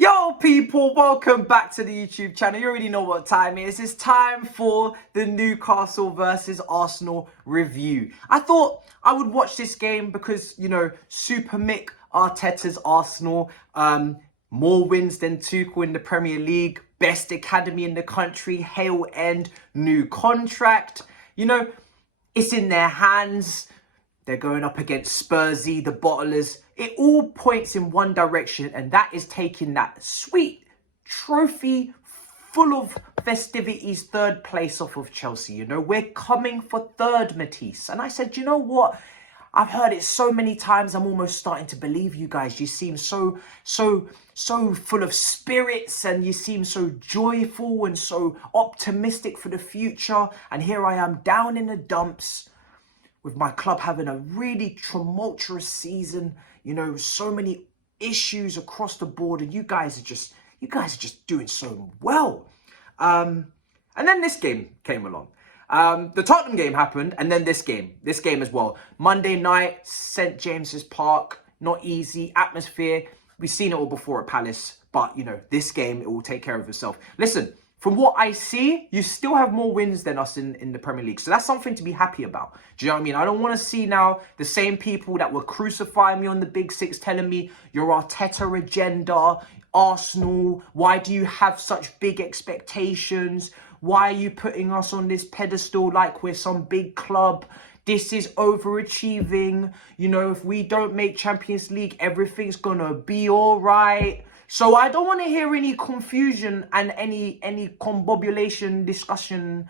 Yo people, welcome back to the YouTube channel. You already know what time it is. It's time for the Newcastle versus Arsenal review. I thought I would watch this game because, Super Mick Arteta's Arsenal, more wins than Tuchel in the Premier League, best academy in the country, Hale End, new contract. It's in their hands. They're going up against Spursy, the bottlers. It all points in one direction, and that is taking that sweet trophy full of festivities, third place off of Chelsea. We're coming for third, Matisse. And I said, you know what? I've heard it so many times, I'm almost starting to believe you guys. You seem so full of spirits, and you seem so joyful and so optimistic for the future. And here I am down in the dumps, with my club having a really tumultuous season, so many issues across the board, and you guys are just doing so well. And then this game came along. The Tottenham game happened, and then this game as well. Monday night, St. James's Park, not easy atmosphere. We've seen it all before at Palace, but this game, it will take care of itself. Listen, from what I see, you still have more wins than us in the Premier League. So that's something to be happy about. Do you know what I mean? I don't want to see now the same people that were crucifying me on the Big Six telling me your Arteta agenda, Arsenal, why do you have such big expectations? Why are you putting us on this pedestal like we're some big club? This is overachieving. If we don't make Champions League, everything's going to be all right. So I don't want to hear any confusion and any combobulation discussion.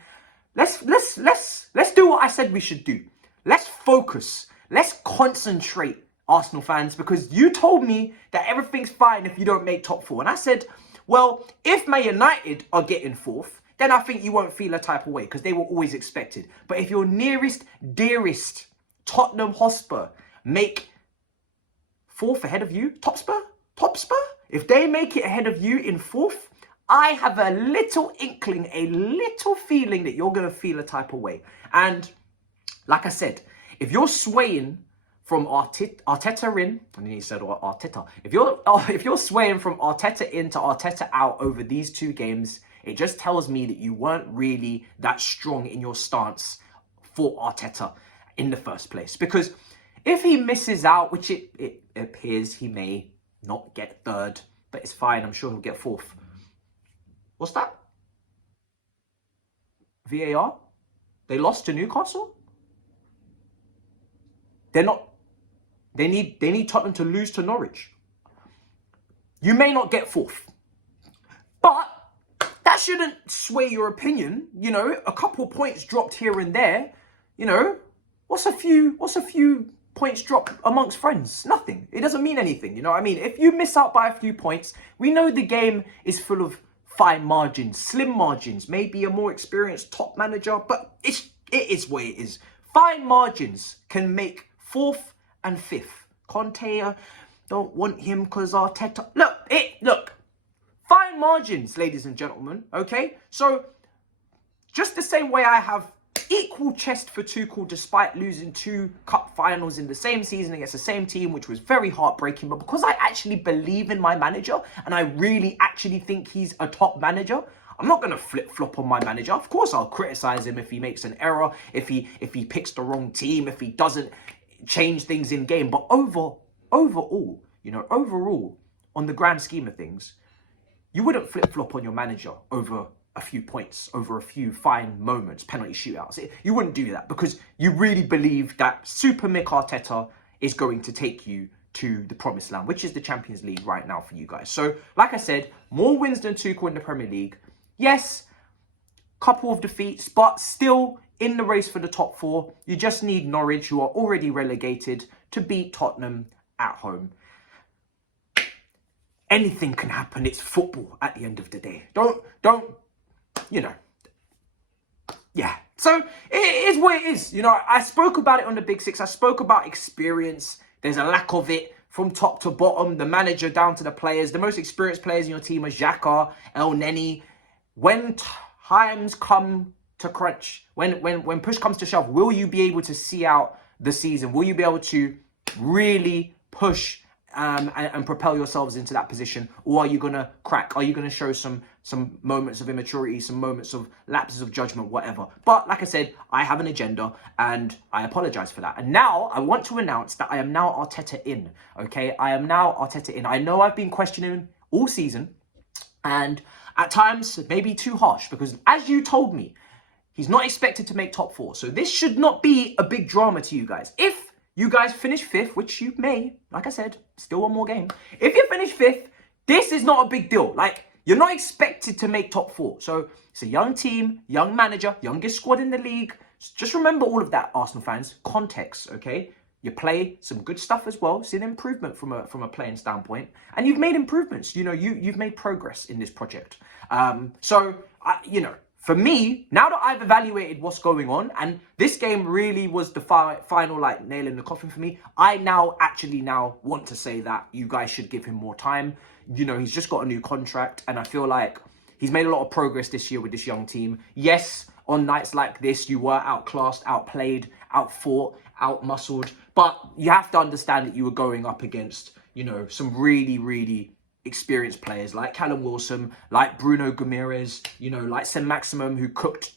Let's do what I said we should do. Let's focus. Let's concentrate, Arsenal fans, because you told me that everything's fine if you don't make top four. And I said, well, if Man United are getting fourth, then I think you won't feel a type of way because they were always expected. But if your nearest, dearest Tottenham Hotspur make fourth ahead of you, top spur, if they make it ahead of you in fourth, I have a little inkling, a little feeling that you're going to feel a type of way. And like I said, if you're swaying from Arteta in, and then he said Arteta, if you're swaying from Arteta in to Arteta out over these two games, it just tells me that you weren't really that strong in your stance for Arteta in the first place. Because if he misses out, which it appears he may not get third, but it's fine. I'm sure he'll get fourth. What's that? VAR? They lost to Newcastle? They're not. They need Tottenham to lose to Norwich. You may not get fourth, but that shouldn't sway your opinion. A couple points dropped here and there. What's a few points drop amongst friends? Nothing. It doesn't mean anything. If you miss out by a few points, we know the game is full of fine margins, slim margins, maybe a more experienced top manager, but it is what it is. Fine margins can make fourth and fifth. Conte, don't want him because Arteta. Look. Fine margins, ladies and gentlemen. Okay, so just the same way I have equal chest for Tuchel despite losing 2 cup finals in the same season against the same team, which was very heartbreaking, but because I actually believe in my manager and I really actually think he's a top manager, I'm not going to flip-flop on my manager. Of course, I'll criticize him if he makes an error, if he picks the wrong team, if he doesn't change things in game. But overall, on the grand scheme of things, you wouldn't flip-flop on your manager over a few points, over a few fine moments, penalty shootouts. You wouldn't do that because you really believe that Super Mick Arteta is going to take you to the promised land, which is the Champions League right now for you guys. So, like I said, more wins than Tuchel in the Premier League. Yes, couple of defeats, but still in the race for the top 4. You just need Norwich, who are already relegated, to beat Tottenham at home. Anything can happen. It's football at the end of the day. Yeah. So it is what it is. I spoke about it on the Big Six. I spoke about experience. There's a lack of it from top to bottom, the manager down to the players. The most experienced players in your team are Xhaka, El Neni. When times come to crunch, when push comes to shove, will you be able to see out the season? Will you be able to really push and propel yourselves into that position, or are you gonna crack? Are you gonna show some moments of immaturity, some moments of lapses of judgment, whatever? But like I said, I have an agenda, and I apologize for that. And now I want to announce that I am now Arteta in. Okay, I am now Arteta in. I know I've been questioning all season, and at times maybe too harsh, because as you told me, he's not expected to make top 4. So this should not be a big drama to you guys. If you guys finish 5th, which you may, like I said, still one more game. If you finish 5th, this is not a big deal. Like, you're not expected to make top 4. So it's a young team, young manager, youngest squad in the league. Just remember all of that, Arsenal fans. Context, okay? You play some good stuff as well. See an improvement from a playing standpoint, and you've made improvements. You know, you've made progress in this project. You know, for me, now that I've evaluated what's going on, and this game really was the final like nail in the coffin for me, I now want to say that you guys should give him more time. You know, he's just got a new contract, and I feel like he's made a lot of progress this year with this young team. Yes, on nights like this, you were outclassed, outplayed, outfought, outmuscled, but you have to understand that you were going up against, you know, some really, really experienced players like Callum Wilson, like Bruno Guimaraes, you know, like Saint-Maximin, who cooked.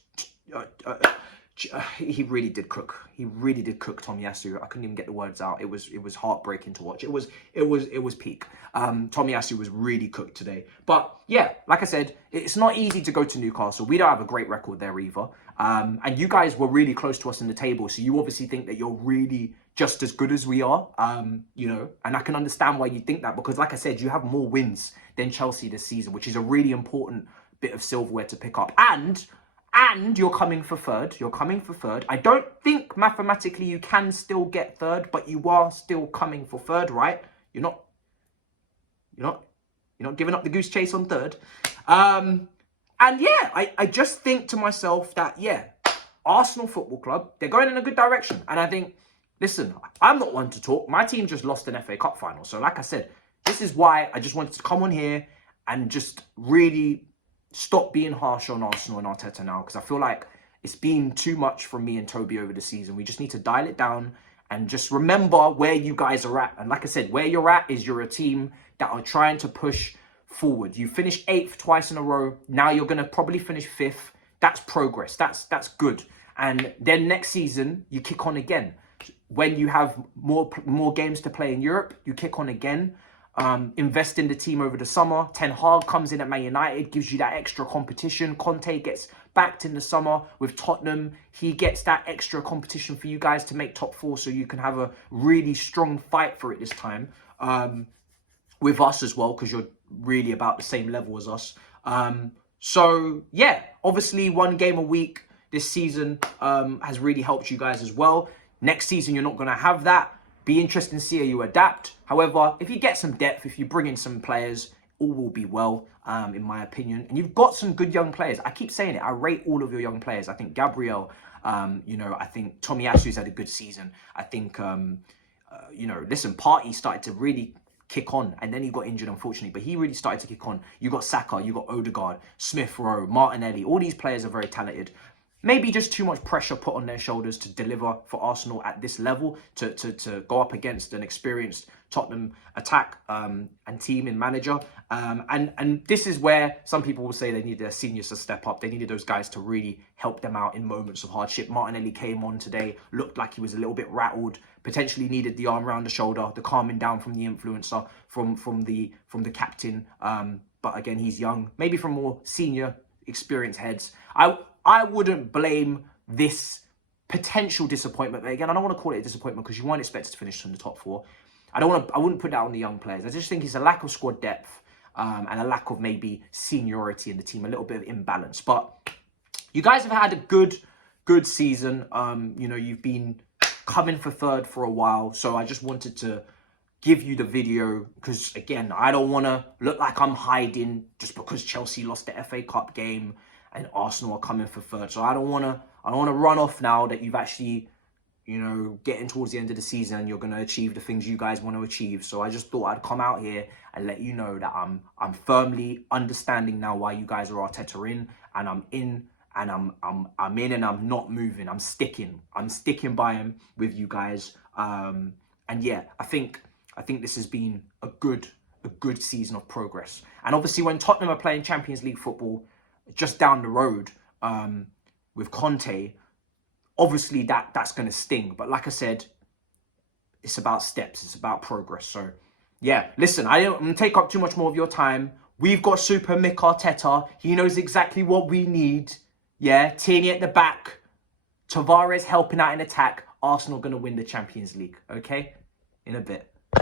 He really did cook. He really did cook Tomiyasu. I couldn't even get the words out. It was heartbreaking to watch. It was peak. Tomiyasu was really cooked today. But yeah, like I said, it's not easy to go to Newcastle. We don't have a great record there either. And you guys were really close to us in the table, so you obviously think that you're really just as good as we are. You know, and I can understand why you think that, because like I said, you have more wins than Chelsea this season, which is a really important bit of silverware to pick up. And you're coming for third. You're coming for third. I don't think mathematically you can still get third, but you are still coming for third, right? You're not giving up the goose chase on third. And yeah, I just think to myself that, yeah, Arsenal Football Club, they're going in a good direction. And I think, listen, I'm not one to talk. My team just lost an FA Cup final. So like I said, this is why I just wanted to come on here and just really stop being harsh on Arsenal and Arteta now, because I feel like it's been too much from me and Toby over the season. We just need to dial it down and just remember where you guys are at. And like I said, where you're at is you're a team that are trying to push forward. You finished 8th twice in a row. Now you're going to probably finish 5th. That's progress. That's good. And then next season, you kick on again. When you have more games to play in Europe, you kick on again. Invest in the team over the summer. Ten Hag comes in at Man United, gives you that extra competition. Conte gets backed in the summer with Tottenham. He gets that extra competition for you guys to make top 4, so you can have a really strong fight for it this time. With us as well, because you're really about the same level as us. So yeah, obviously 1 game a week this season has really helped you guys as well. Next season, you're not going to have that. Be interested to see how you adapt. However, if you get some depth, if you bring in some players, all will be well, in my opinion. And you've got some good young players. I keep saying it. I rate all of your young players. I think Gabriel, you know, I think Tomiyasu's had a good season. I think, you know, listen, Partey started to really kick on, and then he got injured, unfortunately, but he really started to kick on. You got Saka, you got Odegaard, Smith Rowe, Martinelli. All these players are very talented. Maybe just too much pressure put on their shoulders to deliver for Arsenal at this level, to go up against an experienced Tottenham attack and team and manager. And this is where some people will say they needed their seniors to step up. They needed those guys to really help them out in moments of hardship. Martinelli came on today, looked like he was a little bit rattled, potentially needed the arm around the shoulder, the calming down from the influencer, from the captain. But again, he's young, maybe from more senior experienced heads. I wouldn't blame this potential disappointment. But again, I don't want to call it a disappointment because you weren't expected to finish in the top 4. I wouldn't put that on the young players. I just think it's a lack of squad depth and a lack of maybe seniority in the team, a little bit of imbalance. But you guys have had a good season. You know, you've been coming for third for a while. So I just wanted to give you the video because, again, I don't want to look like I'm hiding just because Chelsea lost the FA Cup game and Arsenal are coming for third. So I don't want to run off now that you've actually, you know, getting towards the end of the season and you're going to achieve the things you guys want to achieve. So I just thought I'd come out here and let you know that I'm firmly understanding now why you guys are Arteta in, and I'm in, and I'm in, and I'm not moving. I'm sticking by him with you guys. And yeah, I think I think this has been a good season of progress. And obviously when Tottenham are playing Champions League football just down the road with Conte, obviously that's going to sting. But like I said, it's about steps. It's about progress. So, yeah, listen, I'm going to take up too much more of your time. We've got Super Mick Arteta. He knows exactly what we need. Yeah, Tierney at the back. Tavares helping out in attack. Arsenal going to win the Champions League. Okay? In a bit.